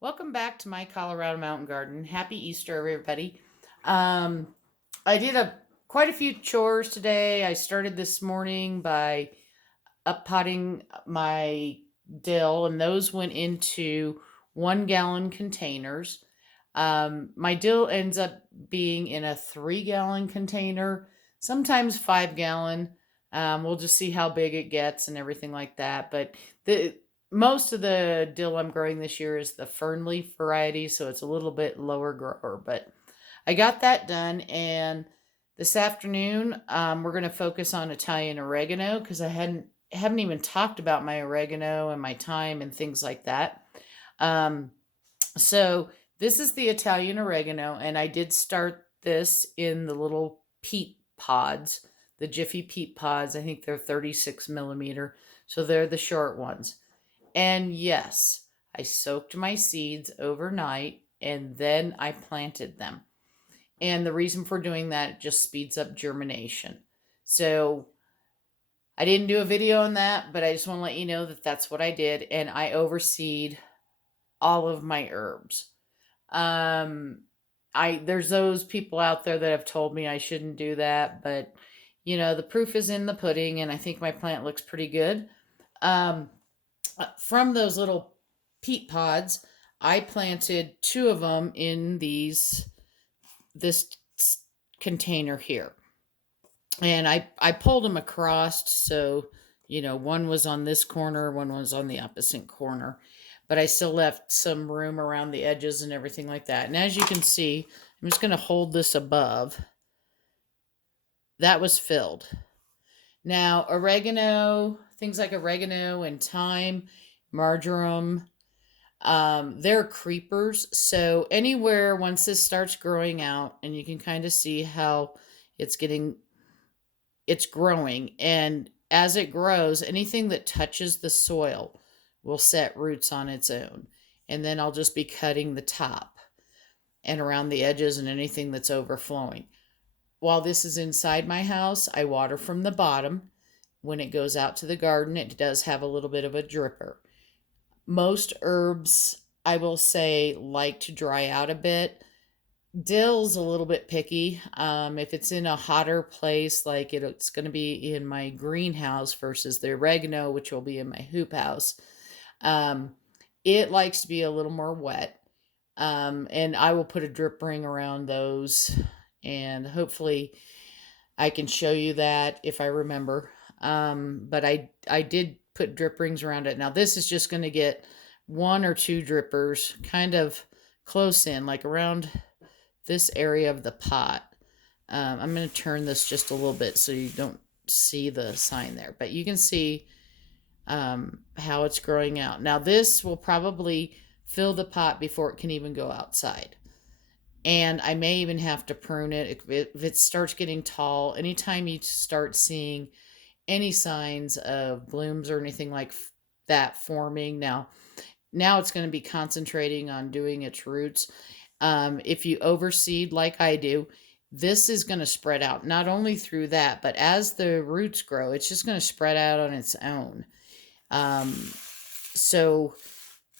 Welcome back to my Colorado mountain garden. Happy Easter, everybody. Um, I did quite a few chores today. I started this morning by uppotting my dill, and those went into 1 gallon containers. My dill ends up being in a 3 gallon container, sometimes 5 gallon. We'll just see how big it gets and everything like that. But the most of the dill I'm growing this year is the fern leaf variety, so it's a little bit lower grower. But I got that done, and this afternoon we're going to focus on Italian oregano because I haven't even talked about my oregano and my thyme and things like that. Um, so this is the Italian oregano, and I did start this in the little peat pods, the Jiffy peat pods. I think they're 36 millimeter, so they're the short ones. And yes, I soaked my seeds overnight and then I planted them. And the reason for doing that, it just speeds up germination. So I didn't do a video on that, but I just want to let you know that that's what I did. And I overseed all of my herbs. Um, there's those people out there that have told me I shouldn't do that, but the proof is in the pudding, and I think my plant looks pretty good. Um, from those little peat pods, I planted two of them in this container here, and I pulled them across, so one was on this corner, one was on the opposite corner, but I still left some room around the edges and everything like that. And as you can see, I'm just going to hold this above. That was filled. Now, oregano, things like oregano and thyme, marjoram, they're creepers. So anywhere once this starts growing out, and you can kind of see how it's getting, it's growing. And as it grows, anything that touches the soil will set roots on its own. And then I'll just be cutting the top and around the edges and anything that's overflowing. While this is inside my house, I water from the bottom. When it goes out to the garden, it does have a little bit of a dripper. Most herbs, I will say, like to dry out a bit. Dill's a little bit picky. If it's in a hotter place, like it's going to be in my greenhouse versus the oregano, which will be in my hoop house, um, it likes to be a little more wet. And I will put a drip ring around those, and hopefully I can show you that if I remember. But I did put drip rings around it. Now this is just going to get one or two drippers kind of close in, like around this area of the pot. I'm going to turn this just a little bit so you don't see the sign there, but you can see how it's growing out. Now this will probably fill the pot before it can even go outside. And I may even have to prune it if it starts getting tall. Anytime you start seeing any signs of blooms or anything like that forming, now it's going to be concentrating on doing its roots. If you overseed like I do, this is going to spread out not only through that, but as the roots grow, it's just going to spread out on its own. So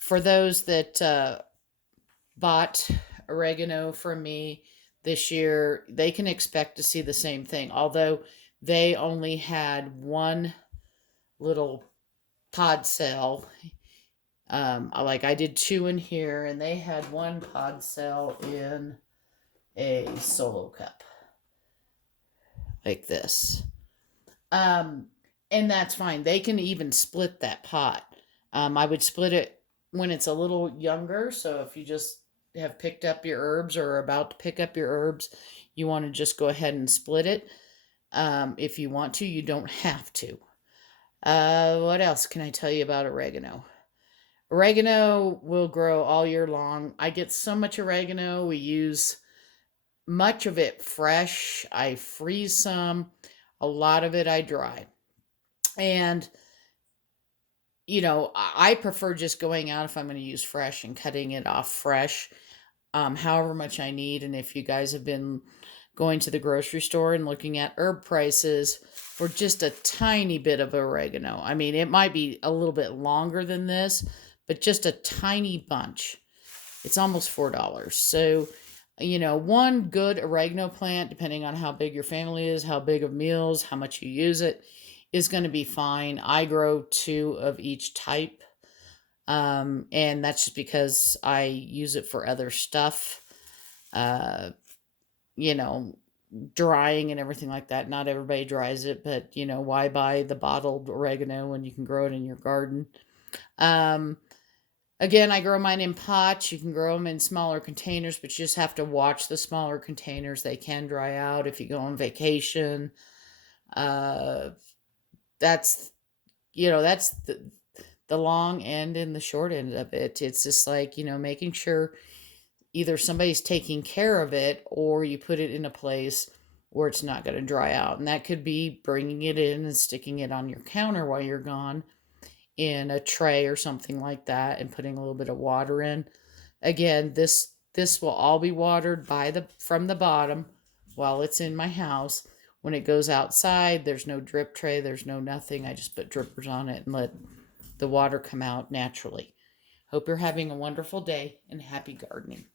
for those that bought oregano from me this year, they can expect to see the same thing. Although they only had one little pod cell. Like I did two in here, and they had one pod cell in a solo cup like this. And that's fine. They can even split that pot. I would split it when it's a little younger. So if you just have picked up your herbs or are about to pick up your herbs, you want to just go ahead and split it. If you want to, you don't have to. What else can I tell you about oregano? Oregano will grow all year long. I get so much oregano. We use much of it fresh. I freeze some. A lot of it I dry. And I prefer just going out if I'm going to use fresh and cutting it off fresh, however much I need. And if you guys have been going to the grocery store and looking at herb prices for just a tiny bit of oregano, I mean, it might be a little bit longer than this, but just a tiny bunch. It's almost $4. So, one good oregano plant, depending on how big your family is, how big of meals, how much you use it, is going to be fine. I grow 2 of each type. And that's just because I use it for other stuff. Uh, you know, Drying and everything like that. Not everybody dries it, but why buy the bottled oregano when you can grow it in your garden? Um, Again, I grow mine in pots. You can grow them in smaller containers, but you just have to watch the smaller containers. They can dry out if you go on vacation. Uh, that's that's the long end and the short end of it. It's just like, making sure either somebody's taking care of it or you put it in a place where it's not going to dry out. And that could be bringing it in and sticking it on your counter while you're gone in a tray or something like that and putting a little bit of water in. Again, this will all be watered from the bottom while it's in my house. When it goes outside, there's no drip tray, there's no nothing. I just put drippers on it and let the water come out naturally. Hope you're having a wonderful day and happy gardening.